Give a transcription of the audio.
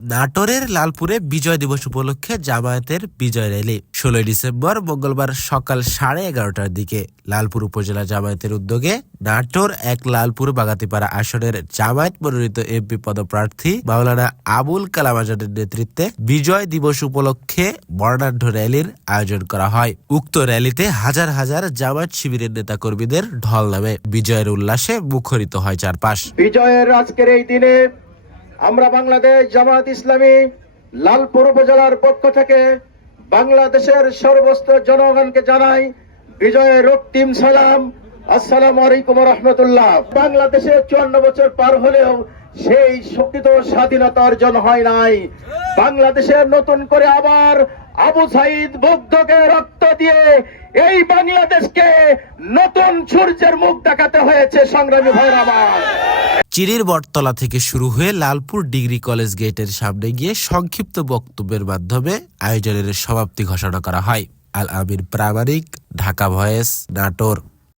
নাটোরের লালপুরে বিজয় দিবস উপলক্ষে জামায়াতের বিজয় র্যালি 16 ডিসেম্বর মঙ্গলবার সকাল 11:30টার দিকে লালপুর উপজেলা জামায়াতের উদ্যোগে নাটোর 1 লালপুর বাগাতিপাড়া আসনের জামায়াত মনোনীত এমপি পদপ্রার্থী মাওলানা আবুল কালাম আজাদের নেতৃত্বে বিজয় দিবস উপলক্ষে বর্ণাঢ্য র্যালির আয়োজন করা হয়। উক্ত র্যালিতে হাজার হাজার জামায়াত শিবিরের নেতাকর্মীদের ঢল নামে বিজয়ের উল্লাসে মুখরিত হয় চারপাশ। বিজয়ের আজকের এই দিনে আমরা বাংলাদেশ জামায়াত ইসলামী লালপুর উপজেলার পক্ষ থেকে বাংলাদেশের সর্বস্ত জনগণকে জানাই বিজয়ের রক্তিম সালাম। আসসালামু আলাইকুম ওয়া রাহমাতুল্লাহ। বাংলাদেশে 54 বছর পার হলেও সেই শক্তিত স্বাধীনতা অর্জন হয় নাই। বাংলাদেশের নতুন করে আবার আবু সাইদ মুগ্ধকে রক্ত দিয়ে এই বাংলাদেশকে নতুন সূর্যের মুখ দেখাতে হয়েছে। সংগ্রামী ভাইরা আমার, চিরির বটতলা থেকে শুরু হয়ে লালপুর ডিগ্রি কলেজ গেটের সামনে গিয়ে সংক্ষিপ্ত বক্তব্যের মাধ্যমে আয়োজনের সমাপ্তি ঘোষণা করা হয়। আল আমিন প্রামাণিক, ঢাকা ভয়েস, নাটোর।